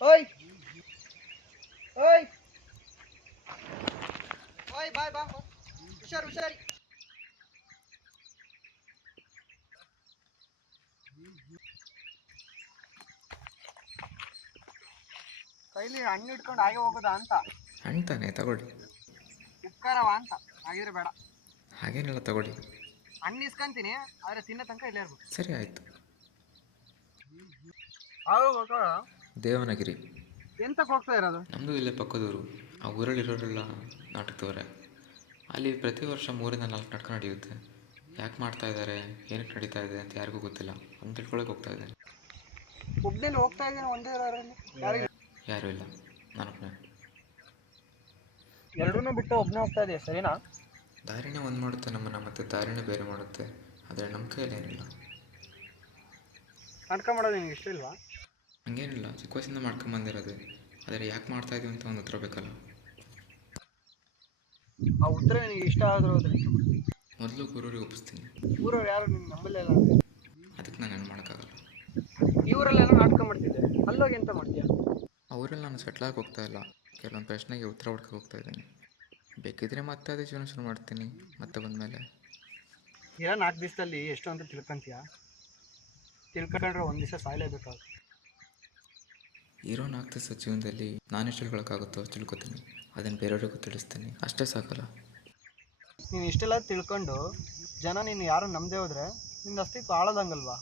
ಓಯ್ ಓಯ್ ಓಯ್ ಬಾಯ್ ಬಾ ಹುಷಾರು ಹುಷಾರಿ. ಕೈಲಿ ಹಣ್ಣು ಇಟ್ಕೊಂಡು ಹಾಗೆ ಹೋಗೋದಾ ಅಂತ. ಹಣ್ಣು ತಾನೇ ತಗೊಳ್ಳಿ. ಉಪ್ಕಾರವ ಅಂತ ಆಗಿದ್ರೆ ಬೇಡ. ಹಾಗೇನಿಲ್ಲ ತಗೊಳ್ಳಿ. ಹಣ್ಣು ಇಸ್ಕೊಂತೀನಿ ಆದರೆ ತಿನ್ನೋ ತನಕ ಇಲ್ಲೇ ಇರ್ಬೇಕು. ಸರಿ ಆಯಿತು. ದೇವನಗಿರಿ. ಎಂತಕ್ಕೆ ಹೋಗ್ತಾ ಇರೋದು? ನಮ್ಮದು ಇಲ್ಲೇ ಪಕ್ಕದೂರು. ಆ ಊರಲ್ಲಿರೋರೆಲ್ಲ ನಾಟಕದವರೇ. ಅಲ್ಲಿ ಪ್ರತಿ ವರ್ಷ 3ರಿಂದ 4 ನಾಟಕ ನಡೆಯುತ್ತೆ. ಯಾಕೆ ಮಾಡ್ತಾ ಇದ್ದಾರೆ, ಏನಕ್ಕೆ ನಡೀತಾ ಇದೆ ಅಂತ ಯಾರಿಗೂ ಗೊತ್ತಿಲ್ಲ. ಅಂತ ತಿಳ್ಕೊಳಕ್ಕೆ ಹೋಗ್ತಾ ಇದ್ದೇನೆ. ಒಬ್ಬನೇ ಹೋಗ್ತಾ ಇದ್ದೇನೆ ಒಂದೇ ಯಾರಿಲ್ಲ. ಯಾರೂ ಇಲ್ಲ, ನಾನೊಬ್ಬನೇ. ಎರಡೂ ಬಿಟ್ಟು ಒಬ್ಬನೇ ಹೋಗ್ತಾ ಇದೆಯಾ, ಸರಿನಾ? ದಾರಿನೇ ಒಂದು ಮಾಡುತ್ತೆ ನಮ್ಮನ್ನು, ಮತ್ತು ದಾರಿನೇ ಬೇರೆ ಮಾಡುತ್ತೆ. ಆದರೆ ನಮ್ಮ ಕೈಯಲ್ಲೇನಿಲ್ಲ. ನಾಟಕ ಮಾಡೋದು ನಿನಗೆ ಇಷ್ಟ ಇಲ್ವಾ? ಹಂಗೇನಿಲ್ಲ, ಚಿಕ್ಕ ವಯಸ್ಸಿಂದ ಮಾಡ್ಕೊಂಬಂದಿರೋದೆ. ಆದರೆ ಯಾಕೆ ಮಾಡ್ತಾಯಿದ್ದೀವಿ ಅಂತ ಒಂದು ಉತ್ತರ ಬೇಕಲ್ಲ. ಆ ಉತ್ತರ ನಿನಗೆ ಇಷ್ಟ ಆದರೂ ಮೊದಲು ಗುರುರಿಗೆ ಒಪ್ಪಿಸ್ತೀನಿ. ಊರವ್ರು ಯಾರು ನಿನ್ನ ನಂಬಲ್ಲೇ ಇಲ್ಲ. ಅದಕ್ಕೆ ನಾನು ಏನು ಮಾಡೋಕ್ಕಾಗಲ್ಲ. ಈ ಊರಲ್ಲೆಲ್ಲ ನಾಟಕ ಮಾಡ್ತಿದ್ದೆ, ಅಲ್ಲೋಗಿ ಎಂತ ಮಾಡ್ತೀಯ? ಆ ಊರಲ್ಲಿ ನಾನು ಸೆಟ್ಲಾಗಿ ಹೋಗ್ತಾ ಇಲ್ಲ. ಕೆಲವೊಂದು ಪ್ರಶ್ನೆಗೆ ಉತ್ತರ ಹುಡ್ಕಕ್ಕೆ ಹೋಗ್ತಾ ಇದ್ದೀನಿ. ಬೇಕಿದ್ರೆ ಮತ್ತೆ ಅದೇ ಜೀವನ ಶುರು ಮಾಡ್ತೀನಿ ಮತ್ತೆ ಬಂದಮೇಲೆ. ಇರೋ 4 ದಿವಸದಲ್ಲಿ ಎಷ್ಟು ಅಂತ ತಿಳ್ಕೊಂತೀಯ? ತಿಳ್ಕೊಂಡ್ರೆ ಒಂದು ದಿವಸ ಸಾಯಲೇಬೇಕಾಗುತ್ತೆ. ಇರೋ 4 ದಿವಸ ಜೀವನದಲ್ಲಿ ನಾನೆಷ್ಟು ತಿಳ್ಕೊಳಕ್ಕಾಗುತ್ತೋ ಅಷ್ಟು ತಿಳ್ಕೊತೀನಿ. ಅದನ್ನು ಬೇರೆಯವ್ರಿಗೂ ತಿಳಿಸ್ತೀನಿ, ಅಷ್ಟೇ ಸಾಕಲ್ಲ. ನೀನು ಇಷ್ಟೆಲ್ಲ ತಿಳ್ಕೊಂಡು ಜನ ನೀನು ಯಾರು ನಂಬದೇ ಹೋದರೆ ನಿನ್ನ ಅಸ್ತಿತ್ವ ಆಳದಂಗಲ್ವಾ?